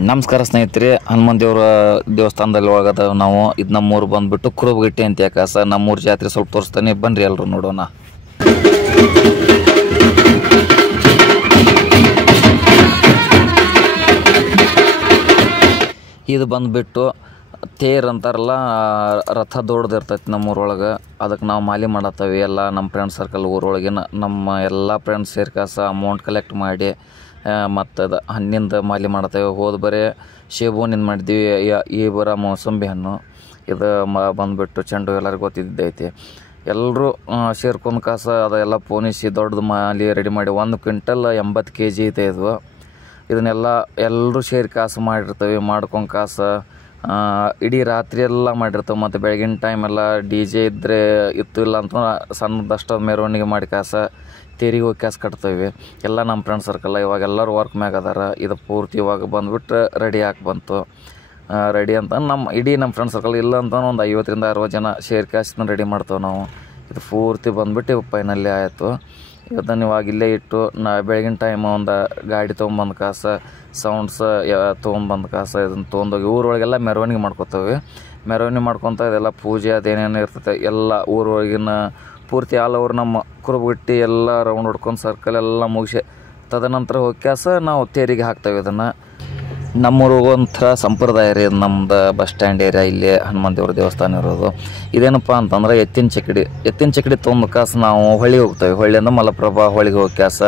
ನಮಸ್ಕಾರ ಸ್ನೇಹಿತರೆ, ಹನುಮಾನ್ ದೇವರ ದೇವಸ್ಥಾನದಲ್ಲಿ ಒಳಗದ ನಾವು. ಇದು ನಮ್ಮೂರು ಬಂದುಬಿಟ್ಟು ಕುರುಬಗಟ್ಟಿ ಅಂತ ಯಾಕಾಸ ನಮ್ಮೂರು ಜಾತ್ರೆ ಸ್ವಲ್ಪ ತೋರಿಸ್ತಾನೆ, ಬನ್ರಿ ಎಲ್ಲರೂ ನೋಡೋಣ. ಇದು ಬಂದುಬಿಟ್ಟು ತೇರು ಅಂತಾರಲ್ಲ, ರಥ ದೊಡ್ಡದಿರ್ತೈತಿ ನಮ್ಮೂರೊಳಗೆ. ಅದಕ್ಕೆ ನಾವು ಮಾಲಿ ಮಾಡತ್ತೇವೆ ಎಲ್ಲ ನಮ್ಮ ಫ್ರೆಂಡ್ಸ್ ಸರ್ಕಲ್ ಊರೊಳಗಿನ ನಮ್ಮ ಎಲ್ಲ ಫ್ರೆಂಡ್ಸ್ ಸೇರ್ಕಾಸ ಅಮೌಂಟ್ ಕಲೆಕ್ಟ್ ಮಾಡಿ ಮತ್ತು ಅದು ಹಣ್ಣಿಂದ ಮಾಲಿ ಮಾಡತ್ತೇವೆ. ಹೋದ ಬರೀ ಸೇಬುನಿಂದ ಮಾಡಿದ್ವಿ, ಈ ಬರ ಮೋಸಂಬಿ ಹಣ್ಣು. ಇದು ಬಂದುಬಿಟ್ಟು ಚೆಂಡು ಎಲ್ಲರಿಗೂ ಗೊತ್ತಿದ್ದೈತಿ. ಎಲ್ಲರೂ ಸೇರ್ಕೊಂಡು ಕಾಸ ಅದೆಲ್ಲ ಪೋಣಿಸಿ ದೊಡ್ಡದು ಮಾಲಿ ರೆಡಿ ಮಾಡಿ 1 ಕ್ವಿಂಟಲ್ 80 kg ಐತೆ ಇದು. ಇದನ್ನೆಲ್ಲ ಎಲ್ಲರೂ ಸೇರಿ ಕಾಸು ಮಾಡಿರ್ತೇವೆ. ಮಾಡ್ಕೊಂಡು ಕಾಸು ಇಡೀ ರಾತ್ರಿ ಎಲ್ಲ ಮಾಡಿರ್ತೇವೆ. ಮತ್ತು ಬೆಳಗಿನ ಟೈಮೆಲ್ಲ DJ ಇದ್ದರೆ ಇತ್ತು, ಇಲ್ಲ ಅಂತ ಸಣ್ಣದಷ್ಟು ಮೆರವಣಿಗೆ ಮಾಡಿ ಕಾಸ ತೇರಿಗೆ ಹೋಗಿ ಕಾಸು ಕಟ್ತೇವೆ ಎಲ್ಲ ನಮ್ಮ ಫ್ರೆಂಡ್ ಸರ್ಕಲ್. ಇವಾಗ ಎಲ್ಲರೂ ವರ್ಕ್ ಮ್ಯಾಗ ಅದಾರ. ಇದು ಪೂರ್ತಿ ಇವಾಗ ಬಂದುಬಿಟ್ಟು ರೆಡಿ ಹಾಕಿ ಬಂತು. ರೆಡಿ ಅಂತ ಇಡೀ ನಮ್ಮ ಫ್ರೆಂಡ್ ಸರ್ಕಲ್ ಇಲ್ಲ ಅಂತ ಒಂದು 50ರಿಂದ 60 ಜನ ಸೇರಿ ಕಾಸನ್ನ ರೆಡಿ ಮಾಡ್ತೇವೆ ನಾವು. ಇದು ಪೂರ್ತಿ ಬಂದುಬಿಟ್ಟು ಫೈನಲ್ಲಿ ಆಯಿತು. ಇದನ್ನು ಇವಾಗ ಇಲ್ಲೇ ಇಟ್ಟು ಬೆಳಗಿನ ಟೈಮ್ ಒಂದು ಗಾಡಿ ತೊಗೊಂಬಂದು ಕಾಸು ಸೌಂಡ್ಸ್ ತೊಗೊಂಬಂದು ಕಾಸು ಇದನ್ನು ತೊಗೊಂಡೋಗಿ ಊರೊಳಗೆಲ್ಲ ಮೆರವಣಿಗೆ ಮಾಡ್ಕೊತೇವೆ. ಮೆರವಣಿಗೆ ಮಾಡ್ಕೊತ ಇದೆಲ್ಲ ಪೂಜೆ ಅದೇನೇನು ಇರ್ತೈತೆ ಎಲ್ಲ ಊರೊಳಗಿನ ಪೂರ್ತಿ ಆಲ್ ಓವರ್ ನಮ್ಮ ಕುರುಬಗಟ್ಟಿ ಎಲ್ಲ ರೌಂಡ್ ಹೊಡ್ಕೊಂಡು ಸರ್ಕಲ್ ಎಲ್ಲ ಮುಗಿಸಿ ತದನಂತರ ಹೋಗಿ ಕಾಸ ನಾವು ತೇರಿಗೆ ಹಾಕ್ತೇವೆ. ಇದನ್ನು ನಮ್ಮೂರು ಒಂಥರ ಸಂಪ್ರದಾಯ ರೀ. ನಮ್ಮದು ಬಸ್ ಸ್ಟ್ಯಾಂಡ್ ಏರಿಯಾ ಇಲ್ಲಿ ಹನುಮಾನ್ ದೇವ್ರ ದೇವಸ್ಥಾನ ಇರೋದು. ಇದೇನಪ್ಪ ಅಂತಂದ್ರೆ ಎತ್ತಿನ ಚಕಡಿ ತೊಗೊಂಡು ಕಾಸು ನಾವು ಹೊಳಿಗೆ ಹೋಗ್ತೇವೆ. ಹೊಳ್ಳಿಯಿಂದ ಮಲಪ್ರಭಾ ಹೊಳಿಗೆ ಹೋಗಿ ಕಾಸ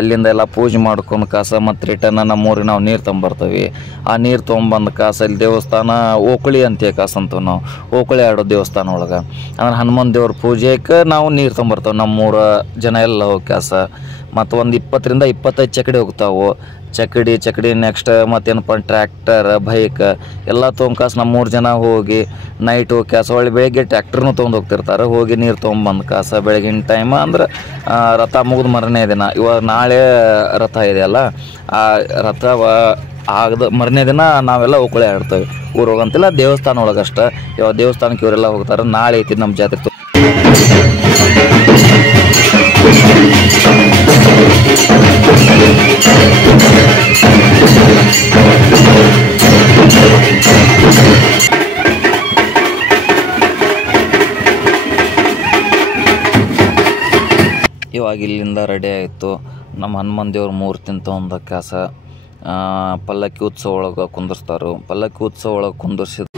ಅಲ್ಲಿಂದ ಎಲ್ಲ ಪೂಜೆ ಮಾಡ್ಕೊಂಡು ಕಾಸ ಮತ್ತು ರಿಟರ್ನ್ ನಮ್ಮೂರಿಗೆ ನಾವು ನೀರು ತೊಗೊಂಬರ್ತೇವೆ. ಆ ನೀರು ತೊಗೊಂಬಂದು ಕಾಸು ಇಲ್ಲಿ ದೇವಸ್ಥಾನ ಓಕಳಿ ಅಂತ ಕಾಸು ಅಂತೇವೆ ನಾವು. ಓಕಳಿ ಆಡೋ ದೇವಸ್ಥಾನ ಒಳಗೆ ಅಂದ್ರೆ ಹನುಮಾನ್ ದೇವ್ರ ಪೂಜೆಗೆ ನಾವು ನೀರು ತೊಗೊಂಬರ್ತೇವೆ. ನಮ್ಮೂರ ಜನ ಎಲ್ಲ ಹೋಗಿ ಕಾಸ ಮತ್ತು ಒಂದು 20ರಿಂದ 25 ಚಕಡಿ ಹೋಗ್ತಾವೆ. ಚಕಡಿ ನೆಕ್ಸ್ಟ್ ಮತ್ತೇನಪ್ಪ ಟ್ರ್ಯಾಕ್ಟರ್ ಬೈಕ್ ಎಲ್ಲ ತೊಗೊಂಡ್ಕಾಸು ನಮ್ಮ 3 ಜನ ಹೋಗಿ ನೈಟ್ ಹೋಗಿ ಕಾಸು ಹೊಳ್ಳಿ ಬೆಳಗ್ಗೆ ಟ್ರ್ಯಾಕ್ಟರ್ನು ತೊಗೊಂಡು ಹೋಗ್ತಿರ್ತಾರೆ. ಹೋಗಿ ನೀರು ತೊಗೊಂಬಂದು ಕಾಸು ಬೆಳಗಿನ ಟೈಮ್ ಅಂದ್ರೆ ರಥ ಮುಗಿದ ಮರನೇ ದಿನ. ಇವಾಗ ನಾಳೆ ರಥ ಇದೆಯಲ್ಲ, ಆ ರಥ ಆಗದ ಮರನೇ ದಿನ ನಾವೆಲ್ಲ ಓಕಳಿ ಆಡ್ತೇವೆ. ಊರು ಹೋಗಂತಿಲ್ಲ, ದೇವಸ್ಥಾನ ಒಳಗಷ್ಟೇ. ಇವಾಗ ದೇವಸ್ಥಾನಕ್ಕೆ ಇವರೆಲ್ಲ ಹೋಗ್ತಾರೆ. ನಾಳೆ ಐತಿ ನಮ್ಮ ಜಾತ್ರೆ. ಇವಾಗ ಇಲ್ಲಿಂದ ರೆಡಿ ಆಯಿತು. ನಮ್ಮ ಹನುಮಾನ್ ದೇವ್ರ ಮೂರ್ತಿನ ತೊಗೊಂಡು ಕಾಸ ಪಲ್ಲಕ್ಕಿ ಉತ್ಸವ ಒಳಗೆ ಕುಂದಿರ್ತಾರೆ. ಪಲ್ಲಕ್ಕಿ ಉತ್ಸವ ಒಳಗೆ ಕುಂದಿರ್ಸಿದ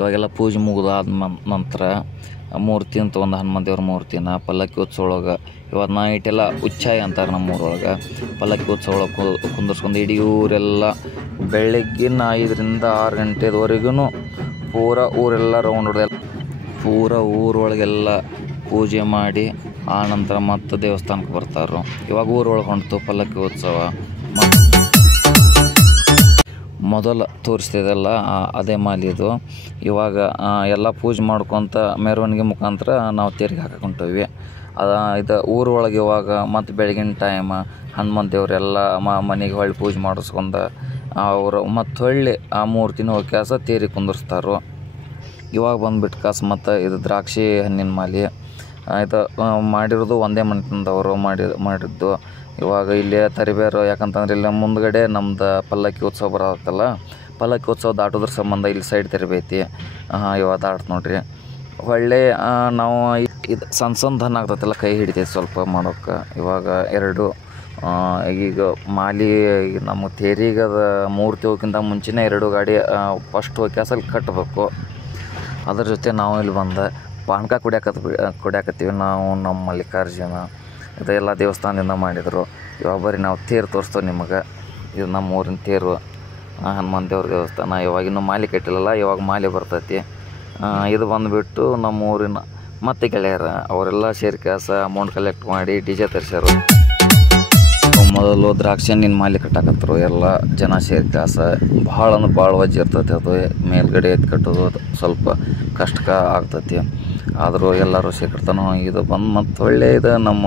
ಇವಾಗೆಲ್ಲ ಪೂಜೆ ಮುಗಿದಾದ ನಂತರ ಮೂರ್ತಿನ ತೊಗೊಂಡು ಹನುಮಾನ್ ದೇವ್ರ ಮೂರ್ತಿನ ಪಲ್ಲಕ್ಕಿ ಉತ್ಸವ ಒಳಗೆ ಇವಾಗ ನೈಟೆಲ್ಲ ಉಚ್ಚಾಯ ಅಂತಾರೆ ನಮ್ಮೂರೊಳಗೆ. ಪಲ್ಲಕ್ಕಿ ಉತ್ಸವ ಒಳಗೆ ಕುಂದರ್ಸ್ಕೊಂಡು ಇಡೀ ಊರೆಲ್ಲ ಬೆಳಗ್ಗಿನ 5ರಿಂದ 6 ಗಂಟೆವರೆಗೂ ಪೂರ ಊರೆಲ್ಲ ರೌಂಡ್ ಹೊಡೆದ ಪೂರ ಊರೊಳಗೆಲ್ಲ ಪೂಜೆ ಮಾಡಿ ಆ ನಂತರ ಮತ್ತೆ ದೇವಸ್ಥಾನಕ್ಕೆ ಬರ್ತಾರೆ. ಇವಾಗ ಊರೊಳಗೆ ಹೊಂಟು ಪಲ್ಲಕ್ಕಿ ಉತ್ಸವ ಮೊದಲು ತೋರಿಸ್ತಿದ್ದೆಲ್ಲ ಅದೇ ಮಾಲಿದು. ಇವಾಗ ಎಲ್ಲ ಪೂಜೆ ಮಾಡ್ಕೊತ ಮೆರವಣಿಗೆ ಮುಖಾಂತರ ನಾವು ತೇರಿಗೆ ಹಾಕೊಂತೀವಿ. ಇದು ಊರೊಳಗೆ ಇವಾಗ ಮತ್ತು ಬೆಳಗಿನ ಟೈಮ್ ಹನುಮಾನ್ ದೇವರೆಲ್ಲ ಮನೆಗೆ ಹೊಳ್ಳಿ ಪೂಜೆ ಮಾಡಿಸ್ಕೊಂಡು ಅವರು ಮತ್ತು ಹೊಳ್ಳಿ ಆ ಮೂರ್ತಿನ ಹೋಗಿ ಕಾಸ ತೇರಿಗೆ ಕುಂದಿರ್ಸ್ತಾರೆ. ಇವಾಗ ಬಂದುಬಿಟ್ಟು ಕಾಸು ಮತ್ತು ಇದು ದ್ರಾಕ್ಷಿ ಹಣ್ಣಿನ ಮಾಲಿ ಇದು ಮಾಡಿರೋದು ಒಂದೇ ಮನೆತನದವರು ಮಾಡಿದ್ದು. ಇವಾಗ ಇಲ್ಲೇ ತರಿಬೇರು, ಯಾಕಂತಂದ್ರೆ ಇಲ್ಲಿ ಮುಂದ್ಗಡೆ ನಮ್ದು ಪಲ್ಲಕ್ಕಿ ಉತ್ಸವ ಬರತ್ತಲ್ಲ, ಪಲ್ಲಕ್ಕಿ ಉತ್ಸವ ದಾಟೋದ್ರ ಸಂಬಂಧ ಇಲ್ಲಿ ಸೈಡ್ ತೆರಿಬೈತಿ. ಇವಾಗ ದಾಟ್ ನೋಡ್ರಿ. ಹೊಳ್ಳಿ ನಾವು ಇದು ಸಣ್ಣ ಹಣ್ಣು ಆಗ್ತೈತಲ್ಲ, ಕೈ ಹಿಡಿತೈತೆ ಸ್ವಲ್ಪ ಮಾಡೋಕ್ಕೆ. ಇವಾಗ 2 ಈಗ ಮಾಲಿ ನಮ್ಮ ತೇರಿಗದ ಮೂರ್ತಿ ಹೋಗಿಂತ ಮುಂಚೆನೇ 2 ಗಾಡಿ ಫಸ್ಟ್ ಹೋಗಿ ಕಾಸಲ್ಲಿ ಕಟ್ಟಬೇಕು. ಅದ್ರ ಜೊತೆ ನಾವು ಇಲ್ಲಿ ಬಂದು ಪಾನಕ ಕುಡಿಯಾಕತ್ತೀವಿ ನಾವು, ನಮ್ಮ ಮಲ್ಲಿಕಾರ್ಜುನ. ಇದೆಲ್ಲ ದೇವಸ್ಥಾನದಿಂದ ಮಾಡಿದರು. ಇವಾಗ ಬರೀ ನಾವು ತೇರು ತೋರಿಸ್ತೇವೆ ನಿಮಗೆ. ಇದು ನಮ್ಮ ಊರಿನ ತೇರು ಹನುಮಾನ್ ದೇವ್ರ ದೇವಸ್ಥಾನ. ಇವಾಗ ಇನ್ನೂ ಮಾಲಿ ಕಟ್ಟಿಲ್ಲಲ್ಲ, ಇವಾಗ ಮಾಲಿ ಬರ್ತೈತಿ. ಇದು ಬಂದುಬಿಟ್ಟು ನಮ್ಮ ಊರಿನ ಮತ್ತು ಗೆಳೆಯರ ಅವರೆಲ್ಲ ಸೇರಿ ಕಾಸ ಅಮೌಂಟ್ ಕಲೆಕ್ಟ್ ಮಾಡಿ DJ ತರಿಸ್ಯಾರು. ಮೊದಲು ದ್ರಾಕ್ಷಿ ಹಣ್ಣಿನ ಮಾಲೆ ಕಟ್ಟಾಕತ್ತರು ಎಲ್ಲ ಜನ ಸೇರಿ ಕಾಸ ಭಾಳ ಅಂದ್ರೆ ಭಾಳ ವಜ್ಜೆ ಇರ್ತೈತಿ. ಅದು ಮೇಲ್ಗಡೆ ಎದ್ದು ಕಟ್ಟೋದು ಸ್ವಲ್ಪ ಕಷ್ಟ ಆಗ್ತೈತಿ. ಆದರೂ ಎಲ್ಲರೂ ಸೇರ್ತಾನೋ ಇದು ಬಂದು ಮತ್ತು ಒಳ್ಳೆ ಇದು ನಮ್ಮ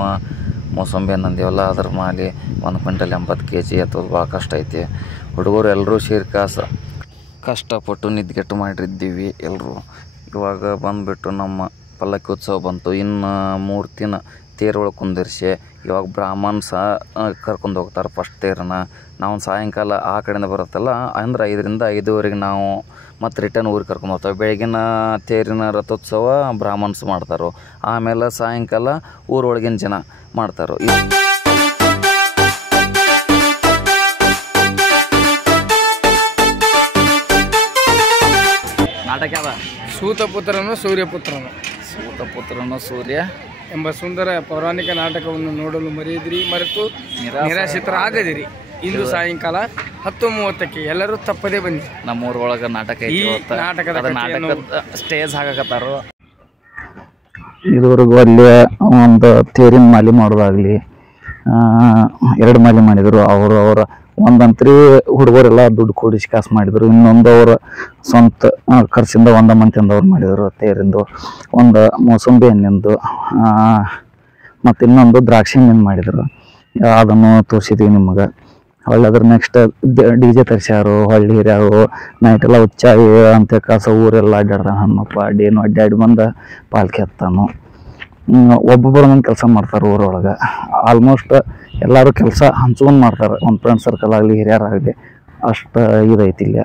ಮೋಸಂಬಿ ಅನ್ನಂದೇವಲ್ಲ ಅದ್ರ ಮಾಲೆ 1 ಕ್ವಿಂಟಲ್ 80 kg ಎತ್ತೋದು ಭಾಳ ಕಷ್ಟ ಐತಿ. ಹುಡುಗರು ಎಲ್ಲರೂ ಸೇರಿ ಕಾಸ ಕಷ್ಟಪಟ್ಟು ನಿದ್ಗೆಟ್ಟು ಮಾಡಿದ್ದೀವಿ ಎಲ್ಲರೂ. ಇವಾಗ ಬಂದುಬಿಟ್ಟು ನಮ್ಮ ಪಲ್ಲಕ್ಕಿ ಉತ್ಸವ ಬಂತು. ಇನ್ನು 3 ದಿನ ತೇರೊಳಗೆ ಕುಂದಿರಿಸಿ ಇವಾಗ ಬ್ರಾಹ್ಮಣ್ಸ ಕರ್ಕೊಂಡು ಹೋಗ್ತಾರೆ ಫಸ್ಟ್ ತೇರನ್ನ. ನಾವು ಸಾಯಂಕಾಲ ಆ ಕಡೆಯಿಂದ ಬರುತ್ತಲ್ಲ ಅಂದ್ರೆ 5ರಿಂದ 5:30 ನಾವು ಮತ್ತು ರಿಟರ್ನ್ ಊರಿಗೆ ಕರ್ಕೊಂಡು ಹೋಗ್ತೇವೆ. ಬೆಳಗಿನ ತೇರಿನ ರಥೋತ್ಸವ ಬ್ರಾಹ್ಮಣ್ಸ್ ಮಾಡ್ತಾರೆ. ಆಮೇಲೆ ಸಾಯಂಕಾಲ ಊರೊಳಗಿನ ಜನ ಮಾಡ್ತಾರೆ. ನಾಟಕ ಅದ ಸೂತಪುತ್ರನು ಸೂರ್ಯಪುತ್ರನು. ಸೂತಪುತ್ರನು ಸೂರ್ಯ ಎಂಬ ಸುಂದರ ಪೌರಾಣಿಕ ನಾಟಕವನ್ನು ನೋಡಲು ಮರೆತು ನಿರಾಶ್ರಿತರಾಗದಿರಿ. ಇಂದು ಸಾಯಂಕಾಲ 10:30ಕ್ಕೆ ಎಲ್ಲರೂ ತಪ್ಪದೇ ಬನ್ನಿ. ನಮ್ಮೂರೊಳಗೆ ನಾಟಕ ಐತಿ. ನಾಟಕದ ಸ್ಟೇಜ್ ಹಾಕಕತ್ತಾರು. ಇದುವರೆಗೂ ಅಲ್ಲಿ ಒಂದು ತೇರಿನ ಮಾಲೆ ಮಾಡೋದಾಗಲಿ 2 ಮಾಲೆ ಮಾಡಿದರು. ಅವರ ಒಂದಂತ್ರಿ ಹುಡುಗರೆಲ್ಲ ದುಡ್ಡು ಕೂಡಿಸಿ ಕಾಸು ಮಾಡಿದರು. ಇನ್ನೊಂದು ಅವರ ಸ್ವಂತ ಖರ್ಚಿಂದ 1 ಮಂತಿಂದ ಅವ್ರು ಮಾಡಿದರು. ತೇರಿಂದು ಒಂದು ಮೋಸಂಬಿ ಹಣ್ಣಿಂದು ಮತ್ತು ಇನ್ನೊಂದು ದ್ರಾಕ್ಷಿ ಹಣ್ಣಿಂದು ಮಾಡಿದರು. ಅದನ್ನು ತೋರಿಸಿದ್ವಿ ನಿಮಗೆ. ಹೊಳ್ಳಿ ಅದ್ರ ನೆಕ್ಸ್ಟ್ DJ ತರಿಸ್ಯಾರು. ಹೊಳ್ಳಿ ಹಿರಿಯಾರು ನೈಟೆಲ್ಲ ಹುಚ್ಚಾಗಿ ಅಂತ ಕಾಸ ಊರೆಲ್ಲ ಅಡ್ಡಾಡ್ತಾನೆ. ಹಣ್ಣಪ್ಪ ಅಡ್ಡೇನು ಅಡ್ಡಾಡಿ ಬಂದು ಪಾಲ್ಕಿ ಹತ್ತಾನು. ಒಬ್ಬೊಬ್ಬರು ಒಂದೊಂದು ಕೆಲಸ ಮಾಡ್ತಾರೆ ಊರೊಳಗೆ. ಆಲ್ಮೋಸ್ಟ್ ಎಲ್ಲರೂ ಕೆಲಸ ಹಂಚ್ಕೊಂಡು ಮಾಡ್ತಾರೆ. ಒಂದು ಫ್ರೆಂಡ್ ಸರ್ಕಲ್ ಆಗಲಿ ಹಿರಿಯರಾಗಲಿ ಅಷ್ಟು ಇದೈತಿ ಇಲ್ಲ.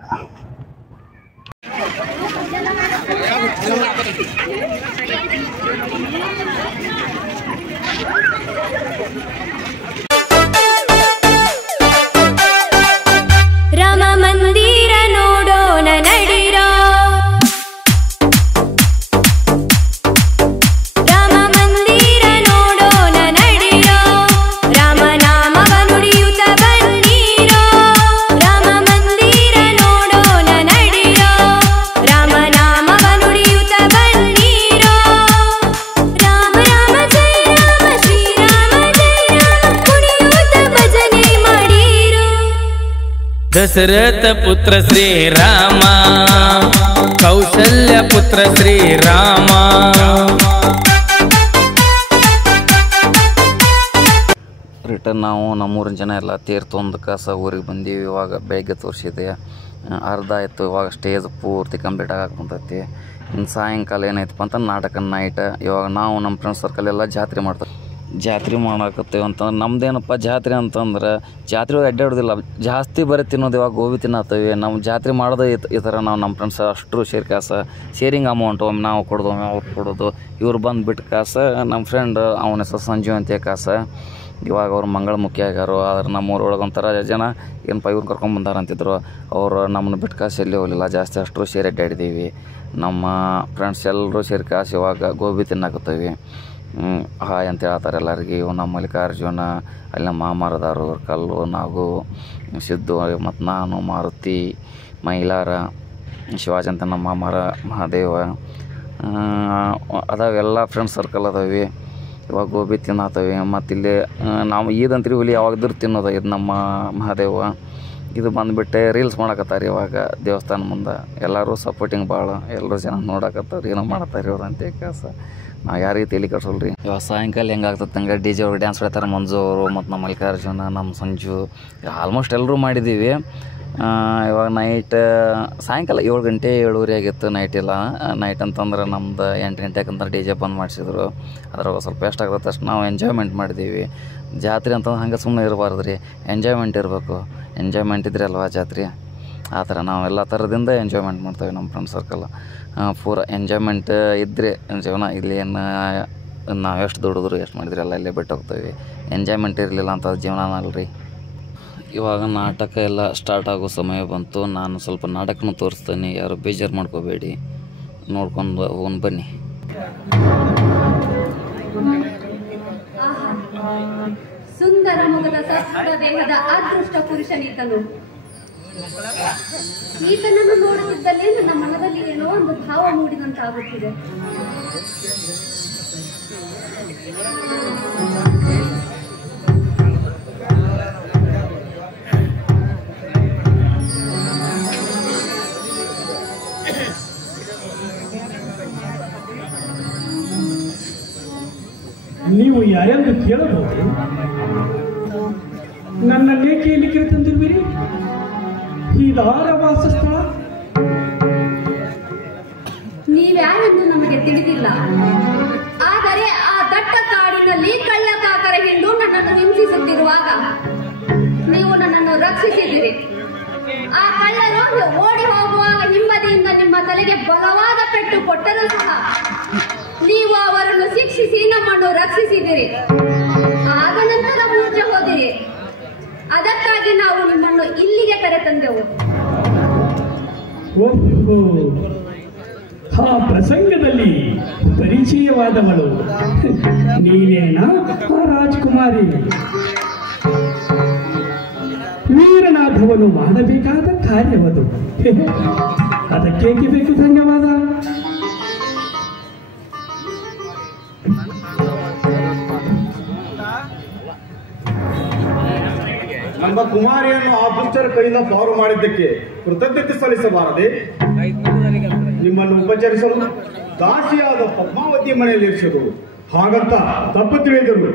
ರಾಮ ಮಂದಿರ ನೋಡೋಣ ನಡಿರೋ. ರಾಮ ಮಂದಿರ ನೋಡೋಣ ನಡಿರೋ. ರಾಮ ನಾಮವ ನುಡಿಯುತ್ತ ಬನ್ನೀರೋ. ರಾಮ ಮಂದಿರ ನೋಡೋಣ ನಡಿರೋ. ರಾಮ ನಾಮವ ನುಡಿಯುತ್ತ ಬನ್ನೀರೋ. ರಾಮ ರಾಮ ಜಯ ರಾಮ ಶ್ರೀರಾಮ ಜಯ ರಾಮ ಕುಣಿಯುತ್ತ ಭಜನೆ ಮಾಡೀರೋ. ದಶರಥ ಪುತ್ರ ಶ್ರೀರಾಮ ಕೌಸಲ್ಯ ಪುತ್ರ ಶ್ರೀರಾಮ. ರಿಟರ್ನ್ ನಾವು ನಮ್ಮೂರಿನ ಜನ ಎಲ್ಲ ತೇರು ತೊಂದು ಕಾಸ ಊರಿಗೆ ಬಂದೀವಿ. ಇವಾಗ ಬೆಳಗ್ಗೆ ತೋರಿಸಿದೆ ಅರ್ಧ ಆಯಿತು. ಇವಾಗ ಸ್ಟೇಜ್ ಪೂರ್ತಿ ಕಂಪ್ಲೀಟ್ ಆಗಕ್ಕೆ ಇನ್ನು ಸಾಯಂಕಾಲ ಏನಾಯ್ತಪ್ಪ ಅಂತ ನಾಟಕ ನೈಟ್. ಇವಾಗ ನಾವು ನಮ್ಮ ಫ್ರೆಂಡ್ಸ್ ಸರ್ಕಲ್ ಎಲ್ಲ ಜಾತ್ರೆ ಮಾಡ್ತಾರೆ. ಜಾತ್ರೆ ಮಾಡಾಕತ್ತೇವೆ ಅಂತಂದ್ರೆ ನಮ್ದೇನಪ್ಪ ಜಾತ್ರೆ ಅಂತಂದ್ರೆ ಜಾತ್ರೆ ಅಡ್ಡಾಡೋದಿಲ್ಲ, ಜಾಸ್ತಿ ಬರೀ ತಿನ್ನೋದು. ಇವಾಗ ಗೋಬಿ ತಿನ್ನತ್ತೇವೆ. ನಮ್ಮ ಜಾತ್ರೆ ಮಾಡೋದು ಈ ಥರ ನಾವು ನಮ್ಮ ಫ್ರೆಂಡ್ಸ್ ಅಷ್ಟರು ಸೇರಿ ಕಾಸ ಶೇರಿಂಗ್ ಅಮೌಂಟ್ ಒಮ್ಮೆ ನಾವು ಕೊಡೋದು ಒಮ್ಮೆ ಅವ್ರು ಕೊಡೋದು. ಇವ್ರು ಬಂದುಬಿಟ್ಟು ಕಾಸ ನಮ್ಮ ಫ್ರೆಂಡ್ ಅವನ ಹೆಸರು ಸಂಜು ಅಂತ ಕಾಸ. ಇವಾಗ ಅವ್ರು ಮಂಗಳಮುಖಿ ಆಗ್ಯಾರು. ಆದ್ರೆ ನಮ್ಮೂರೊಳಗೆ ಒಂಥರ ಜನ ಏನಪ್ಪ ಇವ್ರು ಕರ್ಕೊಂಬಂದಾರ ಅಂತಿದ್ರು. ಅವರು ನಮ್ಮನ್ನು ಬಿಟ್ಟು ಕಾಸು ಎಲ್ಲಿ ಹೋಗಲಿಲ್ಲ. ಜಾಸ್ತಿ ಅಷ್ಟರು ಸೇರಿ ಅಡ್ಡಾಡಿದ್ದೀವಿ. ನಮ್ಮ ಫ್ರೆಂಡ್ಸ್ ಎಲ್ಲರೂ ಸೇರಿ ಕಾಸು ಇವಾಗ ಗೋಬಿ ತಿನ್ನಾಕತ್ತೇವೆ. ಹಾಯ್ ಅಂತ ಹೇಳ್ತಾರೆ ಎಲ್ಲರಿಗೆ. ಇವು ನಮ್ಮ ಮಲ್ಲಿಕಾರ್ಜುನ, ಅಲ್ಲಿ ನಮ್ಮ ಮಾಮಾರದಾರು, ಕಲ್ಲು, ನಾಗು, ಸಿದ್ದು ಮತ್ತು ನಾನು, ಮಾರುತಿ, ಮೈಲಾರ, ಶಿವಾಜಿ ಅಂತ ನಮ್ಮ ಮಾಮಾರ, ಮಹಾದೇವ ಅದಾವೆಲ್ಲ ಫ್ರೆಂಡ್ಸ್ ಸರ್ಕಲ್ ಅದಾವೆ. ಇವಾಗ ಗೋಬಿ ತಿನ್ನತ್ತೇವೆ. ಮತ್ತು ಇಲ್ಲಿ ನಾವು ಈದಂತ್ರಿ ಹುಲಿ ಯಾವಾಗದ್ರೂ ತಿನ್ನೋದು. ಇದು ನಮ್ಮ ಮಹಾದೇವ. ಇದು ಬಂದುಬಿಟ್ಟೆ ರೀಲ್ಸ್ ಮಾಡಕತ್ತಾರೆ ಇವಾಗ ದೇವಸ್ಥಾನ ಮುಂದೆ. ಎಲ್ಲರೂ ಸಪೋರ್ಟಿಂಗ್ ಭಾಳ. ಎಲ್ಲರೂ ಜನ ನೋಡಕತ್ತಾರೆ ಏನೋ ಮಾಡತ್ತಾರೆ ಇವ್ರು ಅಂತ ಕಾಸ. ನಾವು ಯಾರಿಗೆ ತಲೆ ಕಟ್ಸಲ್ರಿ. ಇವಾಗ ಸಾಯಂಕಾಲ ಹೆಂಗಾಗ್ತದೆ ಹಂಗೆ DJ ಅವ್ರಿಗೆ ಡ್ಯಾನ್ಸ್ ಹೊಡ್ತಾರೆ. ಮಂಜು ಅವರು ಮತ್ತು ನಮ್ಮ ಮಲ್ಲಿಕಾರ್ಜುನ, ನಮ್ಮ ಸಂಜು ಆಲ್ಮೋಸ್ಟ್ ಎಲ್ಲರೂ ಮಾಡಿದ್ದೀವಿ. ಇವಾಗ ನೈಟ್ ಸಾಯಂಕಾಲ 7 ಗಂಟೆ 7:30 ಆಗಿತ್ತು. ನೈಟ್ ಇಲ್ಲ. ನೈಟ್ ಅಂತಂದ್ರೆ ನಮ್ದು 8 ಗಂಟೆಗೆ ಅಂತ DJ ಬಂದ್ ಮಾಡಿಸಿದ್ರು. ಅದ್ರಾಗ ಸ್ವಲ್ಪ ಎಷ್ಟು ಆಗ್ತದೆ ಅಷ್ಟು ನಾವು ಎಂಜಾಯ್ಮೆಂಟ್ ಮಾಡಿದ್ದೀವಿ. ಜಾತ್ರೆ ಅಂತಂದ್ರೆ ಹಂಗೆ ಸುಮ್ಮನೆ ಇರಬಾರ್ದು ರೀ, ಎಂಜಾಯ್ಮೆಂಟ್ ಇರಬೇಕು. ಎಂಜಾಯ್ಮೆಂಟ್ ಇದ್ರೆ ಅಲ್ವಾ ಜಾತ್ರೆ. ಆ ಥರ ನಾವು ಎಲ್ಲ ಥರದಿಂದ ಎಂಜಾಯ್ಮೆಂಟ್ ಮಾಡ್ತೇವೆ ನಮ್ಮ ಫ್ರೆಂಡ್ ಸರ್ಕಲ್. ಪೂರ ಎಂಜಾಯ್ಮೆಂಟ್ ಇದ್ದರೆ ಜೀವನ. ಇಲ್ಲಿ ಏನು ನಾವು ಎಷ್ಟು ದುಡಿದ್ರು ಎಷ್ಟು ಮಾಡಿದ್ರೆ ಎಲ್ಲ ಇಲ್ಲೇ ಬಿಟ್ಟು ಹೋಗ್ತೇವೆ. ಎಂಜಾಯ್ಮೆಂಟ್ ಇರಲಿಲ್ಲ ಅಂತ ಜೀವನ ಅಲ್ರಿ. ಇವಾಗ ನಾಟಕ ಎಲ್ಲ ಸ್ಟಾರ್ಟ್ ಆಗೋ ಸಮಯ ಬಂತು. ನಾನು ಸ್ವಲ್ಪ ನಾಟಕನೂ ತೋರಿಸ್ತೇನೆ, ಯಾರು ಬೇಜಾರು ಮಾಡ್ಕೋಬೇಡಿ. ನೋಡ್ಕೊಂಡು ಹೋಗೋಣ ಬನ್ನಿ. ಸುಂದರ ಮುಖದ ಸಹೃದ ದೇಹದ ಅದೃಷ್ಟ ಪುರುಷನೀತನು. ಈತನನ್ನು ನೋಡುತ್ತಿದ್ದಲೇ ನನ್ನ ಮನದಲ್ಲಿ ಏನೋ ಒಂದು ಭಾವ ಮೂಡಿದಂತಾಗುತ್ತಿದೆ. ಯಾರೆಂದು ಕೇಳಬಹುದು? ನನ್ನನ್ನೇಕೆ ಇಲ್ಲಿ ಕರೆತಂದಿರುವಿರಿ? ಇದಾರ ವಾಸಸ್ಥಳ? ನೀವ್ಯಾರೆಂದು ನಮಗೆ ತಿಳಿದಿಲ್ಲ. ಆದರೆ ಆ ದಟ್ಟ ಕಾಡಿನಲ್ಲಿ ಕಳ್ಳಕಾಕರ ಹಿಂಡು ನನ್ನನ್ನು ಹಿಂಸಿಸುತ್ತಿರುವಾಗ ನೀವು ನನ್ನನ್ನು ರಕ್ಷಿಸಿದಿರಿ. ಆ ಕಳ್ಳರು ಓಡಿ ಹೋಗುವಾಗ ಹಿಂಬದಿಯಿಂದ ನಿಮ್ಮ ತಲೆಗೆ ಬಲವಾದ ಪೆಟ್ಟು ಕೊಟ್ಟರೂ ಸಹ ನೀವು ಅವರನ್ನು ಶಿಕ್ಷಿಸಿ ನಮ್ಮನ್ನು ರಕ್ಷಿಸಿದಿರಿ. ಆಗ ನಂತರ ಮೂರ್ಛೆ ಹೋದಿರಿ. ಅದಕ್ಕಾಗಿ ನಾವು ನಿಮ್ಮನ್ನು ಇಲ್ಲಿಗೆ ಕರೆತಂದೆವು. ಓಹೋ, ಆ ಪ್ರಸಂಗದಲ್ಲಿ ಪರಿಚಯವಾದವಳು ನೀನೇನಾ ಆ ರಾಜ್ಕುಮಾರಿ? ವೀರನಾಥವನು ಮಾಡಬೇಕಾದ ಕಾರ್ಯವದು. ಅದಕ್ಕೇಕೆ ಬೇಕು ಧನ್ಯವಾದ? ನಮ್ಮ ಕುಮಾರಿಯನ್ನು ಆ ದುಷ್ಟರ ಕೈಯಿಂದ ಪಾರು ಮಾಡಿದ್ದಕ್ಕೆ ಕೃತಜ್ಞತೆ ಸಲ್ಲಿಸಬಾರದೆ? ನಿಮ್ಮನ್ನು ಉಪಚರಿಸಲು ದಾಸಿಯಾದ ಪದ್ಮಾವತಿ ಮನೆಯಲ್ಲಿ ಇರಿಸೋದು ಹಾಗಂತ ತಪ್ಪು ತಿಳಿದರು.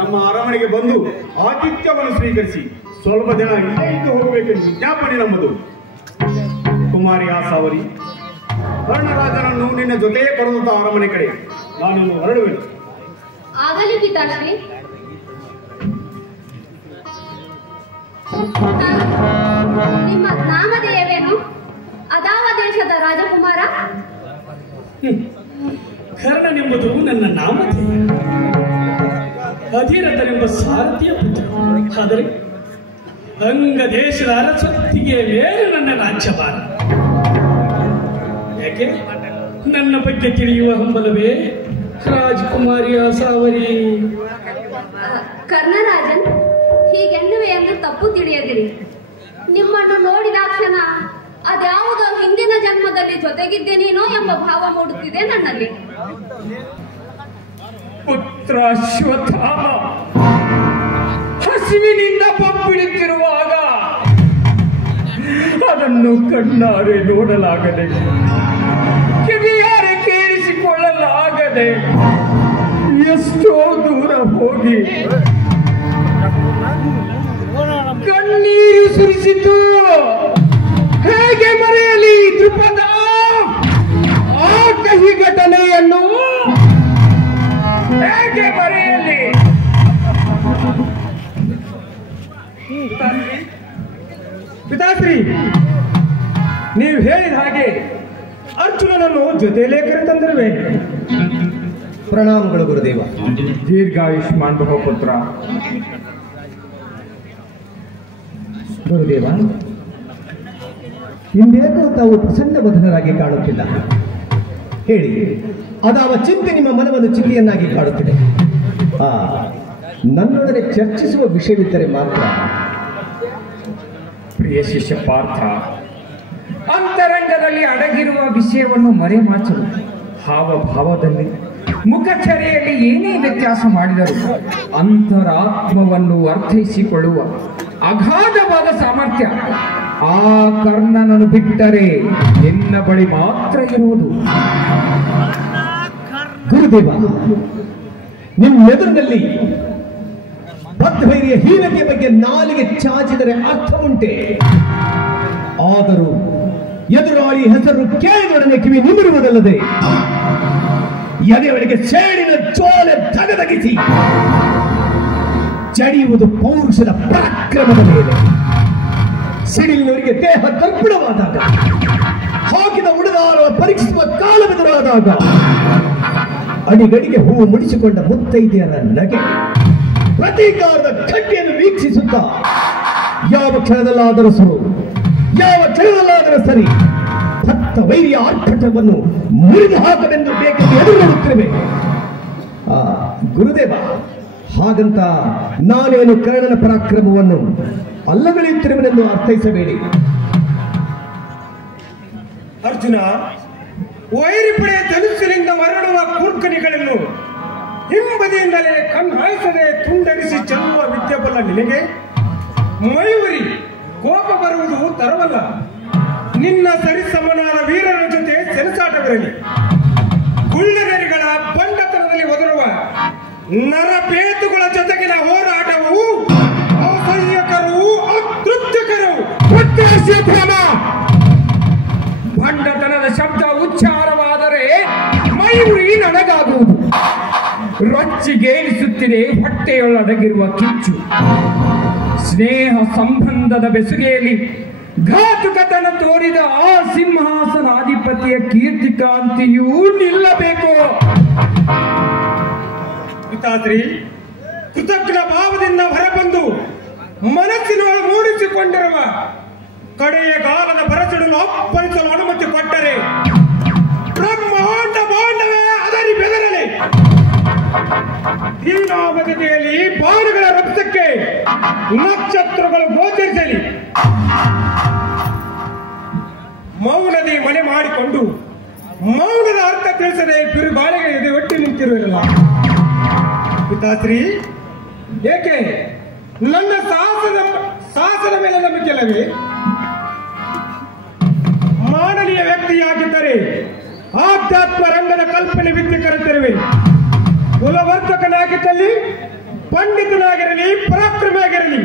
ನಮ್ಮ ಅರಮನೆಗೆ ಬಂದು ಆತಿಥ್ಯವನ್ನು ಸ್ವೀಕರಿಸಿ ಸ್ವಲ್ಪ ದಿನ ಇಲ್ಲೇ ಇದ್ದು ಹೋಗಬೇಕೆಂದು ವಿಜ್ಞಾಪನೆ ನಮ್ಮದು. ಕುಮಾರಿ ಆಸಾವರಿ, ಕರ್ಣರಾಜನನ್ನು ನಿನ್ನ ಜೊತೆಯೇ ಬರುವಂತ ಅರಮನೆ ಕಡೆ ನಾನು ಹೊರಡುವೆನು. ಆಗಲಿ ಪಿತಾಶ್ರೀ. ನಿಮ್ಮ ನಾಮಧೇಯವೇನು? ಅದಾವ ದೇಶದ ರಾಜಕುಮಾರ? ಕರ್ಣನೆಂಬುದು ನನ್ನ ನಾಮಧೇಯ. ಅಧಿರಥನೆಂಬ ಸಾರಥಿಯ ಪುತ್ರ. ಆದರೆ ಅಂಗ ದೇಶದ ಅರಸೊತ್ತಿಗೆ ಮೇಲೆ ನನ್ನ ರಾಜ್ಯಭಾರ. ಯಾಕೆ? ನನ್ನ ಬಗ್ಗೆ ತಿಳಿಯುವ ಹಂಬಲವೇ ರಾಜಕುಮಾರಿ ಆಸಾವರಿ? ಕರ್ಣರಾಜನ್, ಹೀಗೆನ್ನುವೆ ಎಂದು ತಪ್ಪು ತಿಳಿಯದಿರಿ. ನಿಮ್ಮನ್ನು ನೋಡಿದಾಕ್ಷಣ ಅದ್ಯಾವುದೋ ಹಿಂದಿನ ಜನ್ಮದಲ್ಲಿ ಜೊತೆಗಿದ್ದೇನೇನೋ ಎಂಬ ಭಾವ ಮೂಡುತ್ತಿದೆ ನನ್ನಲ್ಲಿ. ಪುತ್ರ ಅಶ್ವತ್ಥಾಮ ಹಸಿವಿನಿಂದ ಪಂಪಿಡುತ್ತಿರುವಾಗ ಅದನ್ನು ಕಣ್ಣಾರೆ ನೋಡಲಾಗದೆ, ಕಿವಿಯಾರೆ ಕೇಳಿಸಿಕೊಳ್ಳಲಾಗದೆ ಎಷ್ಟೋ ದೂರ ಹೋಗಿ ಕಣ್ಣೀರು ಸುರಿಸಿತು. ಹೇಗೆ ಮರೆಯಲಿ ದೃಪದ ಆ ಕಹಿ ಘಟನೆಯನ್ನು? ಹೇಗೆ ಮರೆಯಲಿ? ಪಿತಾಶ್ರೀ, ನೀವು ಹೇಳಿದ ಹಾಗೆ ಅರ್ಜುನನನ್ನು ಜೊತೆಯಲ್ಲೇ ಕರೆತಂದಿರುವೆ. ಪ್ರಣಾಮಗಳು ಗುರುದೇವ. ದೀರ್ಘಾಯುಷ್ಮಾನ್ ಬಹುಪುತ್ರ. ಗುರುದೇವ, ಹಿಂದೇಕೋ ತಾವು ಪ್ರಸನ್ನ ವದನರಾಗಿ ಕಾಣುತ್ತಿಲ್ಲ. ಹೇಳಿ, ಅದಾವ ಚಿಂತೆ ನಿಮ್ಮ ಮನವನ್ನು ಚಿಂತೆಯನ್ನಾಗಿ ಕಾಡುತ್ತಿದೆ. ನನ್ನೊಡನೆ ಚರ್ಚಿಸುವ ವಿಷಯವಿದ್ದರೆ ಮಾತ್ರ. ಪ್ರಿಯ ಶಿಷ್ಯ ಪಾರ್ಥ, ಅಂತರಂಗದಲ್ಲಿ ಅಡಗಿರುವ ವಿಷಯವನ್ನು ಮರೆಮಾಚಲು ಹಾವಭಾವದಲ್ಲಿ ಮುಖಚರ್ಯೆಯಲ್ಲಿ ಏನೇ ವ್ಯತ್ಯಾಸ ಮಾಡಿದರೂ ಅಂತರಾತ್ಮವನ್ನು ಅರ್ಥೈಸಿಕೊಳ್ಳುವ ಅಗಾಧವಾದ ಸಾಮರ್ಥ್ಯ ಆ ಕರ್ಣನನ್ನು ಬಿಟ್ಟರೆ ನಿನ್ನ ಬಳಿ ಮಾತ್ರ ಇರುವುದು. ಗುರುದೇವ, ನಿಮ್ಮೆದುರಿನಲ್ಲಿ ಬದ್ಧವೈರಿಯ ಹೀನತೆಯ ಬಗ್ಗೆ ನಾಲಿಗೆ ಚಾಚಿದರೆ ಅರ್ಥ ಉಂಟೆ. ಆದರೂ ಎದುರಾಳಿ ಹೆಸರು ಕೇಳಿದೊಡನೆ ಕಿವಿ ನಿಮಿರುವುದಲ್ಲದೆ ಎದೆಯೊಳಗೆ ಸೇಡಿನ ಚೋಲೆ ತಗದಗಿಸಿ ಜಡಿಯುವುದು ಪೌರುಷದ ಪರಾಕ್ರಮದ ಮೇಲೆ. ಸಿಡಿಲಿನವರಿಗೆ ದೇಹ ತರ್ಪಣವಾದಾಗ, ಹಾಕಿದ ಉಡುಗಾಲ ಪರೀಕ್ಷಿಸುವ ಕಾಲವೆದುರಾದಾಗ, ಅಡಿಗಡಿಗೆ ಹೂವು ಮುಡಿಸಿಕೊಂಡ ಮುತ್ತೈದೆಯರ ನಗೆ, ಪ್ರತೀಕಾರದ ಕಡ್ಡಿಯನ್ನು ವೀಕ್ಷಿಸುತ್ತಾ ಯಾವ ಕ್ಷಣದಲ್ಲಾದರೂ ಸರಿ ಭಕ್ತ ವೈರಿಯ ಆರ್ಭಟವನ್ನು ಮುರಿದು ಹಾಕಲೆಂದು ಬೇಕೆಂದು ಎದುರು ನೋಡುತ್ತಿರುವೆ. ಗುರುದೇವ, ಹಾಗಂತ ನಾನೇನು ಕರ್ಣನ ಪರಾಕ್ರಮವನ್ನು ಅಲ್ಲಗಳೆಯುತ್ತಿರುವೆನೆಂದು ಅರ್ಥೈಸಬೇಡಿ. ಅರ್ಜುನ, ವೈರಿ ಪಡೆಯ ಧನುಸ್ಸಿನಿಂದ ಮರಳುವ ಕೂರ್ಕನಿಗಳನ್ನು ಹಿಂಬದಿಯಿಂದಲೇ ಕಣ್ಣಾಯಿಸದೆ ತುಂಡರಿಸಿ ಚೆಲ್ಲುವ ವಿದ್ಯೆಬಲ್ಲ ನಿನಗೆ ಮಯೂರಿ ಕೋಪ ಬರುವುದು ತರವಲ್ಲ. ನಿನ್ನ ಸರಿಸಮನಾದ ವೀರರ ಜೊತೆ ಸೆಣಸಾಟವಿರಲಿ. ಗುಳ್ಳನರಿಗಳ ಬಂಡತನದಲ್ಲಿ ಒದರುವ ನರಪೇತುಗಳ ಜೊತೆಗಿನ ಹೋರಾಟವು ಅಸಹ್ಯಕರು, ಅತೃಪ್ತಿಕರು. ಭಂಡತನದ ಶಬ್ದ ಉಚ್ಚಾರವಾದರೆ ಮೈಗುರಿ ನನಗಾಗುವುದು. ರೊಚ್ಚಿಗೇರಿಸುತ್ತಿದೆ ಹೊಟ್ಟೆಯೊಳಗಿರುವ ಕಿಚ್ಚು. ಸ್ನೇಹ ಸಂಬಂಧದ ಬೆಸುಗೆಯಲ್ಲಿ ಘಾತುಕತನ ತೋರಿದ ಆ ಸಿಂಹಾಸನಾಧಿಪತಿಯ ಕೀರ್ತಿಕಾಂತಿಯೂ ನಿಲ್ಲಬೇಕು. ಪಿತಾಶ್ರೀ, ಕೃತಜ್ಞ ಭಾವದಿಂದ ಹೊರಬಂದು ಮನಸ್ಸಿನೊಳಗೆ ಮೂಡಿಸಿಕೊಂಡಿರುವ ಕಡೆಯ ಕಾಲದ ಬರಚಡಲು ಅಪ್ಪಳಿಸಲು ಅನುಮತಿ ಕೊಟ್ಟರೆ ಬ್ರಹ್ಮಾಂಡ ಬಾಂಡವೇ ಅದರಿ ಬೆದರಲಿ. ದೀನಾವಧಿಯಲ್ಲಿ ಬಾಣಗಳ ರಕ್ತಕ್ಕೆ ನಕ್ಷತ್ರಗಳು ಗೋಚರಿಸಲಿ. ಮೌನದಿ ಮನೆ ಮಾಡಿಕೊಂಡು ಮೌನದ ಅರ್ಥ ತಿಳಿಸದೆ ಬಿರುಗಾಳಿಗೆ ಎದೆ ಒಟ್ಟಿ ನಿಂತಿರುವುದಿಲ್ಲ. ಪಿತಾಶ್ರೀ, ಏಕೆ ನನ್ನ ಸಾಹಸದ ಮೇಲೆ ನಂಬಿಕೆಲ್ಲವೇ? ಮಾನವೀಯ ವ್ಯಕ್ತಿಯಾಗಿದ್ದರೆ ಆಧ್ಯಾತ್ಮ ರಂಗದ ಕಲ್ಪನೆ ವಿದ್ಯಕರುತ್ತಿರುವೆ. ಕುಲವರ್ತಕನಾಗಿದ್ದಲ್ಲಿ ಪಂಡಿತನಾಗಿರಲಿ, ಪರಾಕ್ರಮಿಯಾಗಿರಲಿ,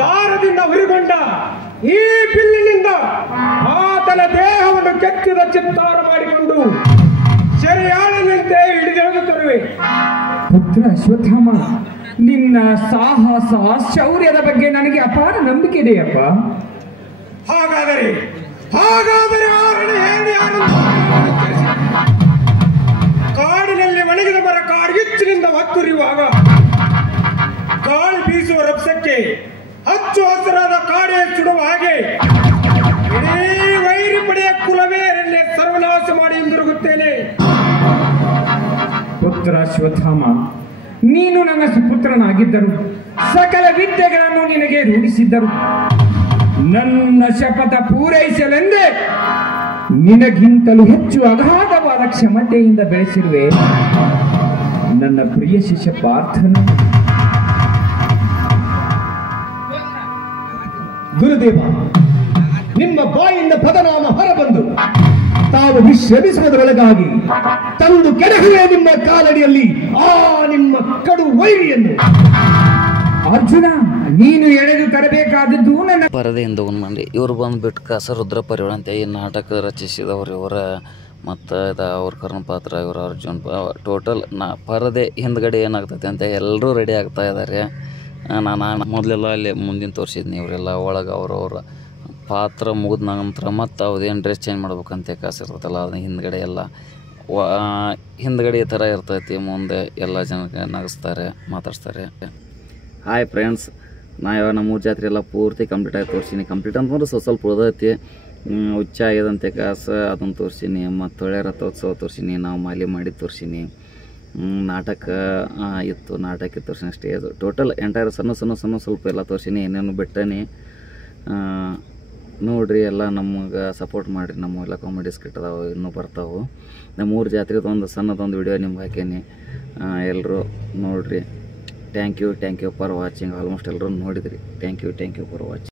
ದಾರದಿಂದ ಹುರಿಗೊಂಡ ಈ ಬಿಲ್ಲಿನಿಂದ ಆತನ ದೇಹವನ್ನು ಕೆತ್ತಿದ ಚಿತ್ತಾರ ಮಾಡಿಕೊಂಡು ಸೆರೆಯಾಳಿನಂತೆ ಹಿಡಿದೆಳೆದುತ್ತರುವೆ. ಪುತ್ರ ಅಶ್ವತ್ಥಾಮ, ನಿನ್ನ ಸಾಹಸ ಶೌರ್ಯದ ಬಗ್ಗೆ ನನಗೆ ಅಪಾರ ನಂಬಿಕೆ ಇದೆಯಪ್ಪ. ಹಾಗಾದರೆ ಕಾಡಿನಲ್ಲಿ ಒಣಗಿದ ಮರ ಕಾಡ್ಗಿಚ್ಚಿನಿಂದ ಹೊತ್ತುರಿಯುವಾಗ ಗಾಳಿ ಬೀಸುವ ರಭಸಕ್ಕೆ ಹಚ್ಚು ಹಸಿರಾದ ಕಾಡೇ ಸುಡುವ ಹಾಗೆ ಇಡೀ ವೈರಿ ಪಡೆಯ ಕುಲವೇ ಸರ್ವನಾಶ ಮಾಡಿ ಹಿಂದಿರುಗುತ್ತೇನೆ. ಪುತ್ರ ಅಶ್ವತ್ಥಾಮ, ನೀನು ನನ್ನ ಸುಪುತ್ರನಾಗಿದ್ದರು, ಸಕಲ ವಿದ್ಯೆಗಳನ್ನು ನಿನಗೆ ರೂಢಿಸಿದ್ದರು. ನನ್ನ ಶಪಥ ಪೂರೈಸಲೆಂದೇ ನಿನಗಿಂತಲೂ ಹೆಚ್ಚು ಅಗಾಧವಾದ ಕ್ಷಮತೆಯಿಂದ ಬೆಳೆಸಿರುವೆ ನನ್ನ ಪ್ರಿಯ ಶಿಷ್ಯ ಪಾರ್ಥನು. ಗುರುದೇವ, ನಿಮ್ಮ ಬಾಯಿಂದ ಪದನಾಮ ಹೊರಬಂದು ತಾವು ವಿಶ್ರಮಿಸುವುದರೊಳಗಾಗಿ ತಂದು ಕೆಡಹುವೆ ನಿಮ್ಮ ಕಾಲಡಿಯಲ್ಲಿ ಆ ನಿಮ್ಮ ಕಡು ವೈರಿಯನ್ನು. ಅರ್ಜುನ, ನೀನು ಎಳೆದು ತರಬೇಕಾದದ್ದು ನನ್ನ ಪರದೆಯಿಂದ ಉನ್ಮಂಡಿ. ಇವ್ರು ಬಂದುಬಿಟ್ಟು ಕಸರುದ್ರ ಪರಿವಾಳ ಅಂತ ಈ ನಾಟಕ ರಚಿಸಿದವ್ರು ಇವರ, ಮತ್ತು ಅವ್ರ ಕರ್ಣಪಾತ್ರ ಇವರು ಅರ್ಜುನ್. ಟೋಟಲ್ ಪರದೆ ಹಿಂದ್ಗಡೆ ಏನಾಗ್ತೈತೆ ಅಂತ ಎಲ್ಲರೂ ರೆಡಿ ಆಗ್ತಾ ಇದ್ದಾರೆ. ನಾನು ಮೊದಲೆಲ್ಲ ಅಲ್ಲಿ ಮುಂದಿನ ತೋರಿಸಿದ್ನಿ. ಇವರೆಲ್ಲ ಒಳಗೆ ಅವ್ರವ್ರ ಪಾತ್ರ ಮುಗಿದ ನಂತರ ಮತ್ತು ಅದೇನು ಡ್ರೆಸ್ ಚೇಂಜ್ ಮಾಡ್ಬೇಕಂತ ಕಾಸಿರ್ತೈತಲ್ಲ, ಅದನ್ನ ಹಿಂದ್ಗಡೆ ಎಲ್ಲ ಹಿಂದ್ಗಡೆ ಈ ಥರ ಇರ್ತೈತಿ. ಮುಂದೆ ಎಲ್ಲ ಜನಕ್ಕೆ ನಗಿಸ್ತಾರೆ, ಮಾತಾಡ್ತಾರೆ. ಹಾಯ್ ಫ್ರೆಂಡ್ಸ್, ಇವಾಗ ನಮ್ಮೂರು ಜಾತ್ರೆ ಎಲ್ಲ ಪೂರ್ತಿ ಕಂಪ್ಲೀಟ್ ಆಗಿ ತೋರಿಸೀನಿ. ಕಂಪ್ಲೀಟ್ ಅಂತಂದ್ರೆ ಸ್ವಲ್ಪ ಉಳ್ದೈತಿ. ಉಚ್ಚ ಆಗ್ಯದಂತೆ ಕಾಸು ಅದನ್ನು ತೋರಿಸೀನಿ. ಮತ್ತು ಒಳ್ಳೆ ರಥೋತ್ಸವ ತೋರಿಸೀನಿ, ನಾವು ಮಾಲಿ ಮಾಡಿ ತೋರಿಸೀನಿ. ನಾಟಕ ಇತ್ತು, ನಾಟಕ ತೋರಿಸೀನಿ ಅಷ್ಟೇ. ಅದು ಟೋಟಲ್ ಎಂಟೈರ್ ಸಣ್ಣ ಸ್ವಲ್ಪ ಎಲ್ಲ ತೋರಿಸೀನಿ. ಏನೇನು ಬಿಟ್ಟನಿ ನೋಡಿರಿ. ಎಲ್ಲ ನಮಗೆ ಸಪೋರ್ಟ್ ಮಾಡಿರಿ. ನಮ್ಮ ಎಲ್ಲ ಕಾಮಿಡಿ ಸ್ಕಿಟ್ ಅದಾವೆ, ಇನ್ನೂ ಬರ್ತಾವೆ. ನಮ್ಮೂರು ಜಾತ್ರೆದು ಒಂದು ಸಣ್ಣದೊಂದು ವಿಡಿಯೋ ನಿಮ್ಗೆ ಹಾಕೀನಿ, ಎಲ್ಲರೂ ನೋಡಿರಿ. Thank you for watching. Almost ಎಲ್ಲರೂ ನೋಡಿದ್ರಿ. Thank you for watching.